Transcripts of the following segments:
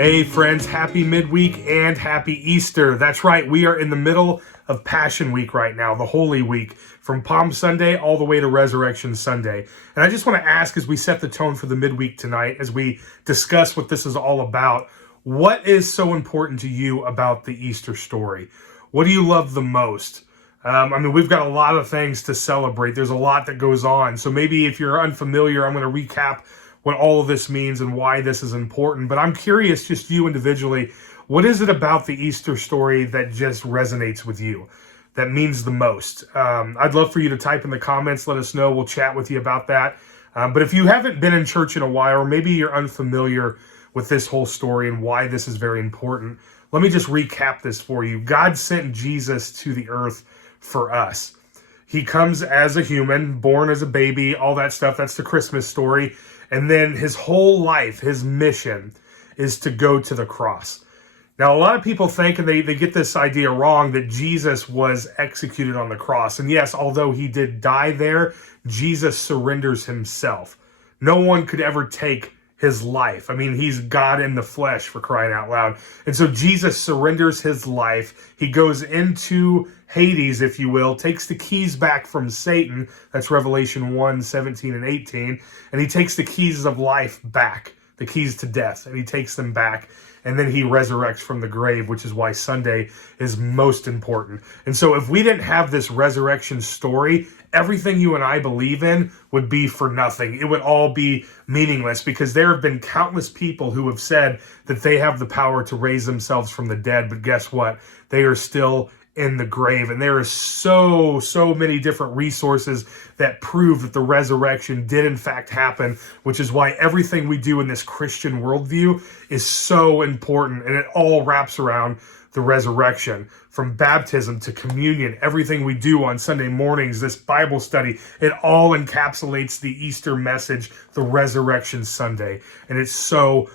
Hey friends, happy midweek and happy Easter. That's right, we are in the middle of Passion Week right now, the Holy Week, from Palm Sunday all the way to Resurrection Sunday. And I just want to ask, as we set the tone for the midweek tonight, as we discuss what this is all about, what is so important to you about the Easter story? What do you love the most? We've got a lot of things to celebrate. There's a lot that goes on. So maybe if you're unfamiliar, I'm going to recap what all of this means and why this is important. But I'm curious, just you individually, what is it about the Easter story that just resonates with you, that means the most? I'd love for you to type in the comments, let us know. We'll chat with you about that. But if you haven't been in church in a while, or maybe you're unfamiliar with this whole story and why this is very important, let me just recap this for you. God sent Jesus to the earth for us. He comes as a human, born as a baby, all that stuff. That's the Christmas story. And then his whole life, his mission, is to go to the cross. Now, a lot of people think, and they get this idea wrong, that Jesus was executed on the cross. And yes, although he did die there, Jesus surrenders himself. No one could ever take his life. He's God in the flesh, for crying out loud. And so Jesus surrenders his life. He goes into Hades, if you will, takes the keys back from Satan. That's Revelation 1, 17 and 18. And he takes the keys of life back, the keys to death, and he takes them back. And then he resurrects from the grave, which is why Sunday is most important. And so if we didn't have this resurrection story, everything you and I believe in would be for nothing. It would all be meaningless, because there have been countless people who have said that they have the power to raise themselves from the dead. But guess what? They are still in the grave. And there are so many different resources that prove that the resurrection did in fact happen, which is why everything we do in this Christian worldview is so important. And it all wraps around the resurrection, from baptism to communion, everything we do on Sunday mornings, this Bible study, it all encapsulates the Easter message, the Resurrection Sunday. And it's so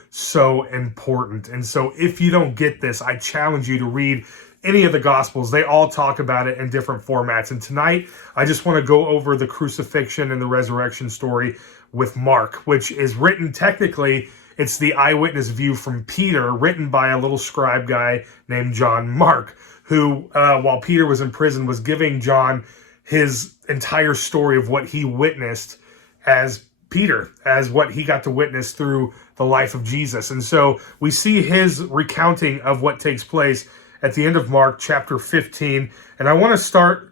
important. And so if you don't get this, I challenge you to read any of the Gospels. They all talk about it in different formats. And tonight, I just want to go over the crucifixion and the resurrection story with Mark, which is written technically, it's the eyewitness view from Peter, written by a little scribe guy named John Mark, who, while Peter was in prison, was giving John his entire story of what he witnessed as Peter, as what he got to witness through the life of Jesus. And so we see his recounting of what takes place at the end of Mark chapter 15. And I want to start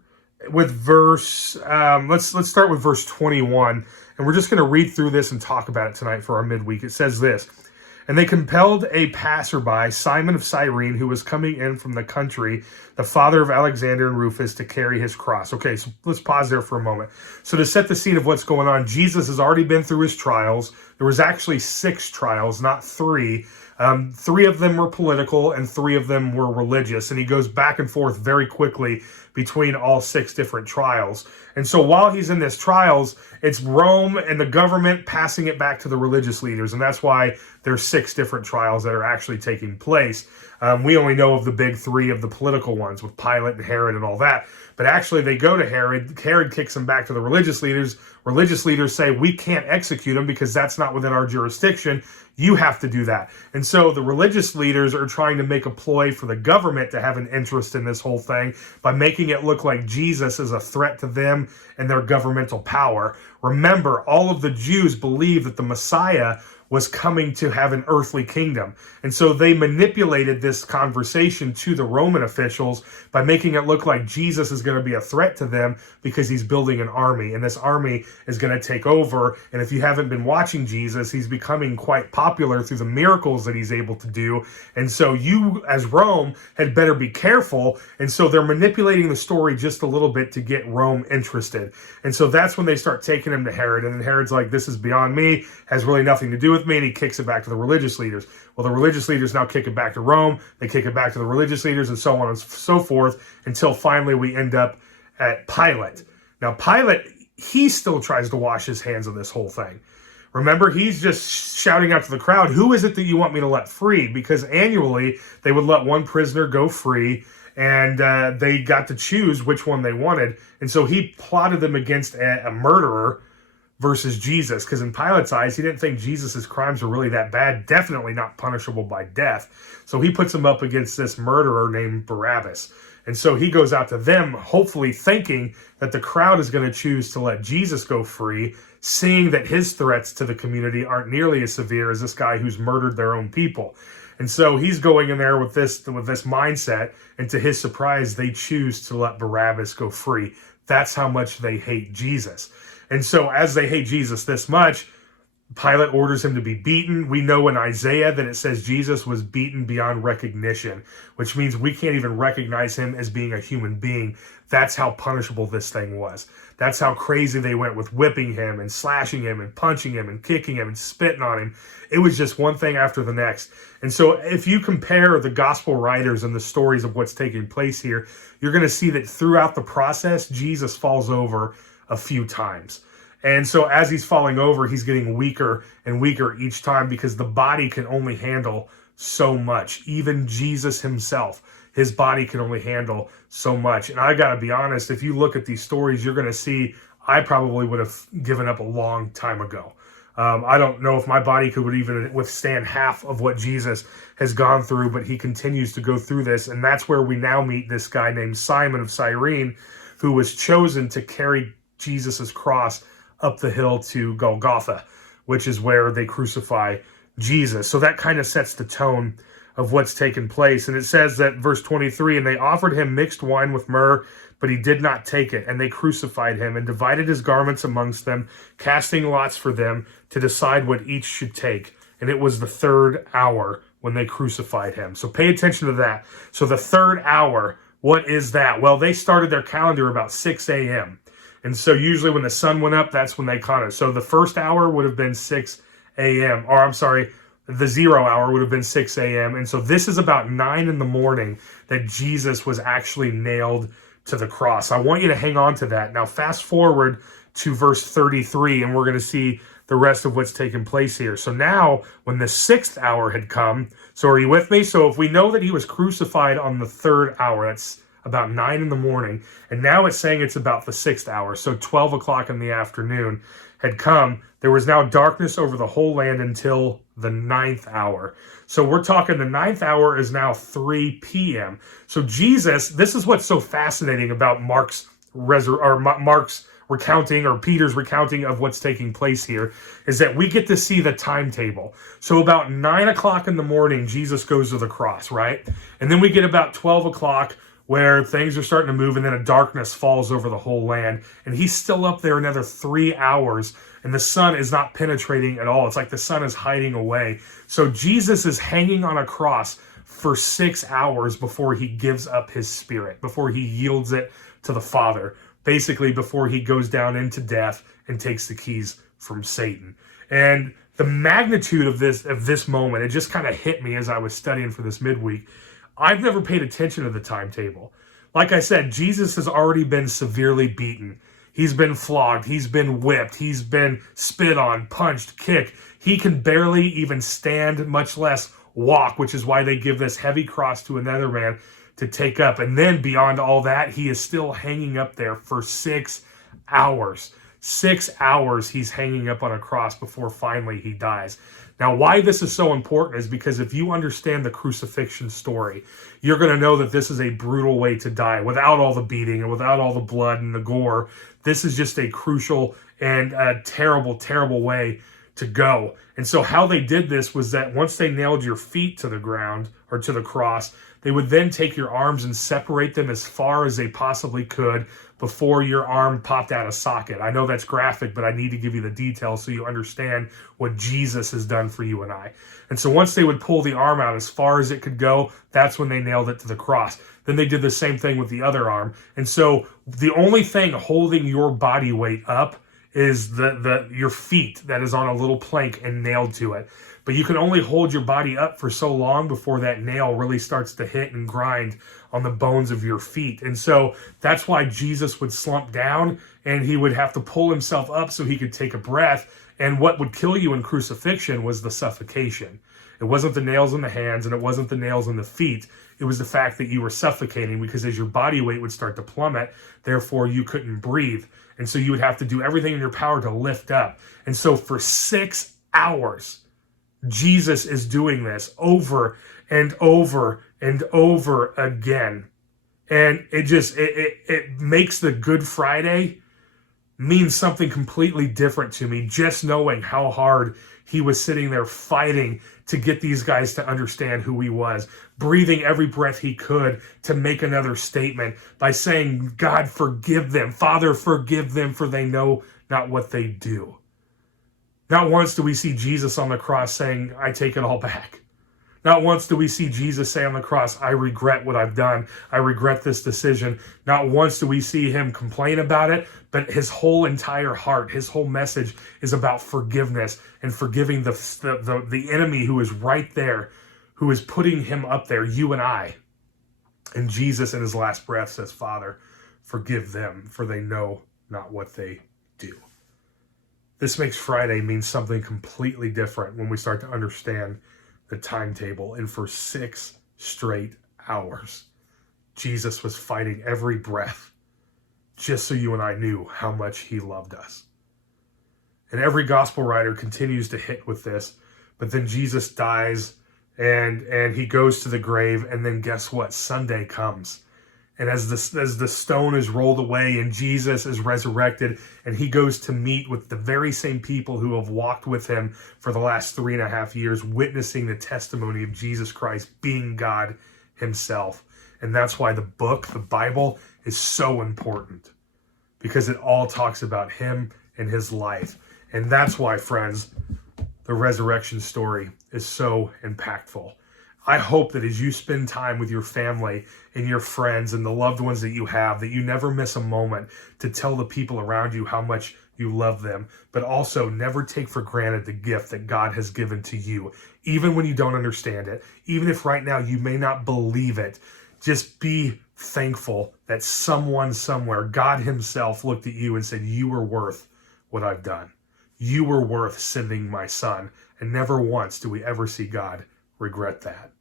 with verse, let's start with verse 21. And we're just going to read through this and talk about it tonight for our midweek. It says this: "And they compelled a passerby, Simon of Cyrene, who was coming in from the country, the father of Alexander and Rufus, to carry his cross." Okay, so let's pause there for a moment. So to set the scene of what's going on, Jesus has already been through his trials. There was actually 6 trials, not 3. 3 of them were political and 3 of them were religious. And he goes back and forth very quickly between all 6 different trials. And so while he's in this trials, it's Rome and the government passing it back to the religious leaders. And that's why there's 6 different trials that are actually taking place. We only know of the big 3 of the political ones with Pilate and Herod and all that. But actually they go to Herod. Herod kicks them back to the religious leaders. Religious leaders say, we can't execute him because that's not within our jurisdiction. You have to do that. And so the religious leaders are trying to make a ploy for the government to have an interest in this whole thing by making it look like Jesus is a threat to them and their governmental power. Remember, all of the Jews believe that the Messiah was coming to have an earthly kingdom. And so they manipulated this conversation to the Roman officials by making it look like Jesus is going to be a threat to them because he's building an army, and this army is going to take over. And if you haven't been watching Jesus, he's becoming quite popular through the miracles that he's able to do. And so you, as Rome, had better be careful. And so they're manipulating the story just a little bit to get Rome interested. And so that's when they start taking him to Herod. And then Herod's like, this is beyond me, has really nothing to do with me, and he kicks it back to the religious leaders. Well, the religious leaders now kick it back to Rome, they kick it back to the religious leaders, and so on and so forth, until finally we end up at Pilate. Now, Pilate, he still tries to wash his hands of this whole thing. Remember, he's just shouting out to the crowd, who is it that you want me to let free? Because annually, they would let one prisoner go free, and they got to choose which one they wanted. And so he plotted them against a murderer versus Jesus, because in Pilate's eyes, he didn't think Jesus's crimes were really that bad, definitely not punishable by death. So he puts him up against this murderer named Barabbas. And so he goes out to them, hopefully thinking that the crowd is going to choose to let Jesus go free, seeing that his threats to the community aren't nearly as severe as this guy who's murdered their own people. And so he's going in there with this mindset, and to his surprise, they choose to let Barabbas go free. That's how much they hate Jesus. And so as they hate Jesus this much, Pilate orders him to be beaten. We know in Isaiah that it says Jesus was beaten beyond recognition, which means we can't even recognize him as being a human being. That's how punishable this thing was. That's how crazy they went with whipping him and slashing him and punching him and kicking him and spitting on him. It was just one thing after the next. And so if you compare the gospel writers and the stories of what's taking place here, you're going to see that throughout the process, Jesus falls over a few times. And so as he's falling over, he's getting weaker and weaker each time because the body can only handle so much. Even Jesus himself, his body can only handle so much. And I got to be honest, if you look at these stories, you're going to see I probably would have given up a long time ago. I don't know if my body could even withstand half of what Jesus has gone through, but he continues to go through this. And that's where we now meet this guy named Simon of Cyrene, who was chosen to carry Jesus's cross up the hill to Golgotha, which is where they crucify Jesus. So that kind of sets the tone of what's taken place. And it says that verse 23, and they offered him mixed wine with myrrh, but he did not take it. And they crucified him and divided his garments amongst them, casting lots for them to decide what each should take. And it was the third hour when they crucified him. So pay attention to that. So the third hour, what is that? Well, they started their calendar about 6 a.m. And so usually when the sun went up, that's when they caught it. So the first hour would have been 6 a.m. Or I'm sorry, the 0 hour would have been 6 a.m. And so this is about 9 in the morning that Jesus was actually nailed to the cross. I want you to hang on to that. Now fast forward to verse 33 and we're going to see the rest of what's taken place here. So now when the 6th hour had come, so are you with me? So if we know that he was crucified on the 3rd hour, that's about 9 in the morning, and now it's saying it's about the 6th hour, so 12 o'clock in the afternoon had come. There was now darkness over the whole land until the 9th hour. So we're talking the 9th hour is now 3 p.m. So Jesus, this is what's so fascinating about Mark's recounting, or Peter's recounting of what's taking place here, is that we get to see the timetable. So about 9 o'clock in the morning, Jesus goes to the cross, right? And then we get about 12 o'clock where things are starting to move, and then a darkness falls over the whole land, and he's still up there another 3 hours, and the sun is not penetrating at all. It's like the sun is hiding away. So Jesus is hanging on a cross for 6 hours before he gives up his spirit, before he yields it to the Father, basically before he goes down into death and takes the keys from Satan. And the magnitude of this moment, it just kind of hit me as I was studying for this midweek. I've never paid attention to the timetable. Like I said, Jesus has already been severely beaten. He's been flogged. He's been whipped. He's been spit on, punched, kicked. He can barely even stand, much less walk, which is why they give this heavy cross to another man to take up. And then beyond all that, he is still hanging up there for 6 hours. 6 hours he's hanging up on a cross before finally he dies. Now, why this is so important is because if you understand the crucifixion story, you're going to know that this is a brutal way to die without all the beating and without all the blood and the gore. This is just a crucial and a terrible, terrible way to go. And so how they did this was that once they nailed your feet to the ground or to the cross, they would then take your arms and separate them as far as they possibly could before your arm popped out of socket. I know that's graphic, but I need to give you the details so you understand what Jesus has done for you and I. And so once they would pull the arm out as far as it could go, that's when they nailed it to the cross. Then they did the same thing with the other arm. And so the only thing holding your body weight up is your feet that is on a little plank and nailed to it. But you can only hold your body up for so long before that nail really starts to hit and grind on the bones of your feet. And so that's why Jesus would slump down and he would have to pull himself up so he could take a breath. And what would kill you in crucifixion was the suffocation. It wasn't the nails in the hands and it wasn't the nails in the feet. It was the fact that you were suffocating because as your body weight would start to plummet, therefore you couldn't breathe. And so you would have to do everything in your power to lift up. And so for 6 hours, Jesus is doing this over and over and over again. And it makes the Good Friday mean something completely different to me, just knowing how hard he was sitting there fighting to get these guys to understand who he was, breathing every breath he could to make another statement by saying, God, forgive them. Father, forgive them, for they know not what they do. Not once do we see Jesus on the cross saying, I take it all back. Not once do we see Jesus say on the cross, I regret what I've done. I regret this decision. Not once do we see him complain about it, but his whole entire heart, his whole message is about forgiveness and forgiving the enemy who is right there, who is putting him up there, you and I. And Jesus in his last breath says, Father, forgive them, for they know not what they do. This makes Friday mean something completely different when we start to understand the timetable. And for 6 straight hours, Jesus was fighting every breath just so you and I knew how much he loved us. And every gospel writer continues to hit with this, but then Jesus dies and he goes to the grave, and then guess what? Sunday comes. And as the stone is rolled away and Jesus is resurrected, and he goes to meet with the very same people who have walked with him for the last 3.5 years, witnessing the testimony of Jesus Christ being God himself. And that's why the Bible, is so important, because it all talks about him and his life. And that's why, friends, the resurrection story is so impactful. I hope that as you spend time with your family and your friends and the loved ones that you have, that you never miss a moment to tell the people around you how much you love them, but also never take for granted the gift that God has given to you, even when you don't understand it, even if right now you may not believe it. Just be thankful that someone somewhere, God himself, looked at you and said, you were worth what I've done. You were worth sending my son. And never once do we ever see God regret that.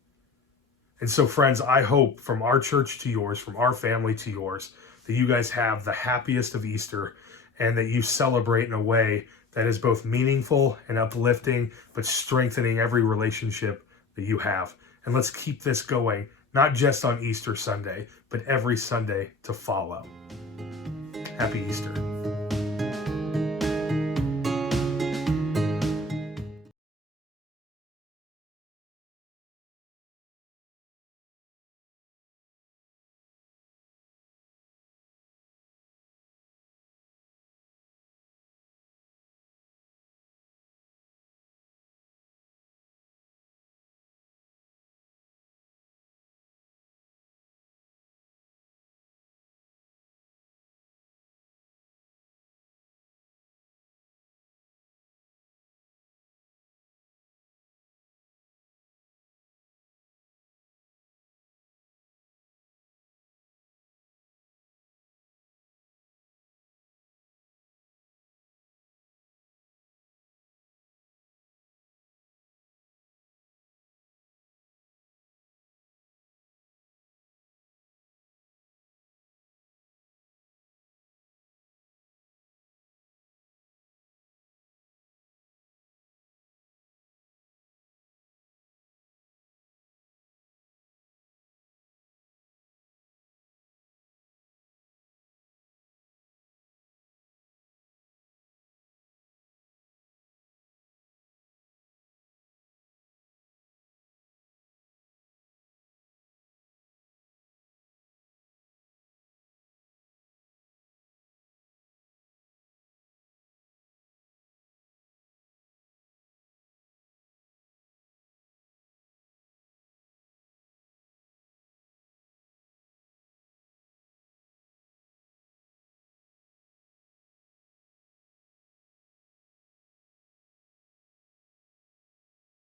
And so, friends, I hope from our church to yours, from our family to yours, that you guys have the happiest of Easter, and that you celebrate in a way that is both meaningful and uplifting, but strengthening every relationship that you have. And let's keep this going, not just on Easter Sunday, but every Sunday to follow. Happy Easter.